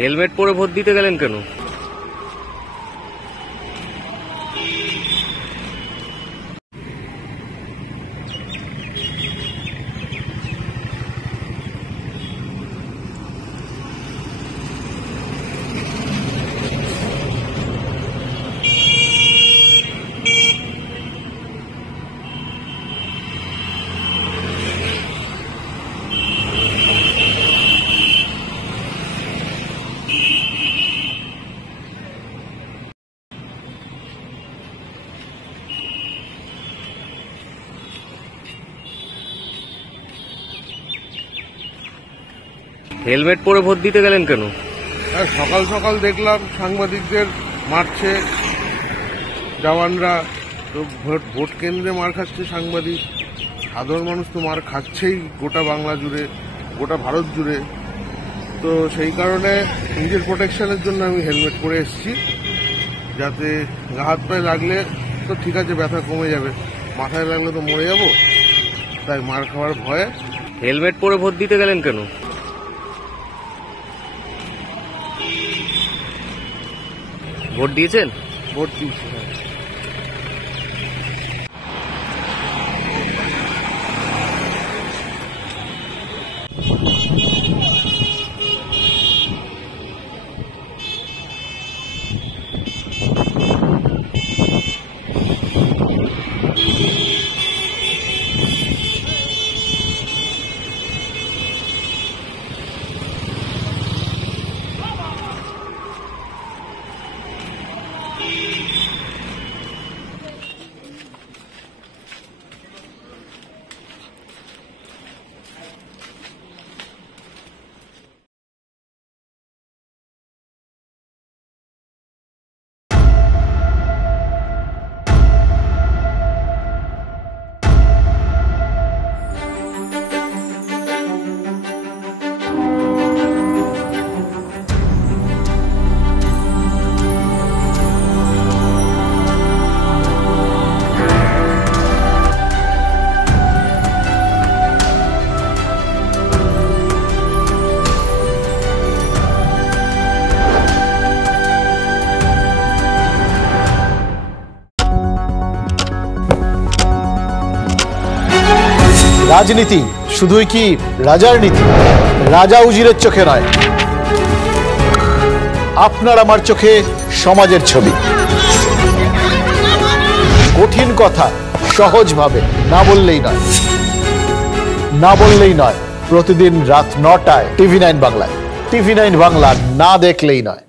Helmet পরে vote দিতে গেলেন কেন? হেলমেট পরে ভোট দিতে গেলেন কেন? সকাল সকাল দেখলাম সাংবাদিকদের মারছে জওয়ানরা, তো ভোট কেন্দ্রে মার খাচ্ছে সাংবাদিক। সাধারণ মানুষ তো মার খাচ্ছেই গোটা বাংলা জুড়ে, গোটা ভারত জুড়ে। তো সেই কারণে নিজের প্রোটেকশনের জন্য আমি হেলমেট পরে এসেছি, যাতে গা হাত পায়ে লাগলে তো ঠিক আছে ব্যথা কমে যাবে, মাথায় লাগলে তো মরে যাব, তাই মার খাওয়ার ভয়ে। হেলমেট পরে ভোট দিতে গেলেন কেন? ভোট দিয়েছেন? ভোট দিয়েছি। রাজনীতি শুধুই কি রাজার নীতি? রাজা উজিরের চোখে নয়, আপনার আমার চোখে সমাজের ছবি। কঠিন কথা সহজভাবে না বললেই নয়, না বললেই নয়। প্রতিদিন রাত ৯টায় TV9 বাংলায়। TV9 বাংলা না দেখলেই নয়।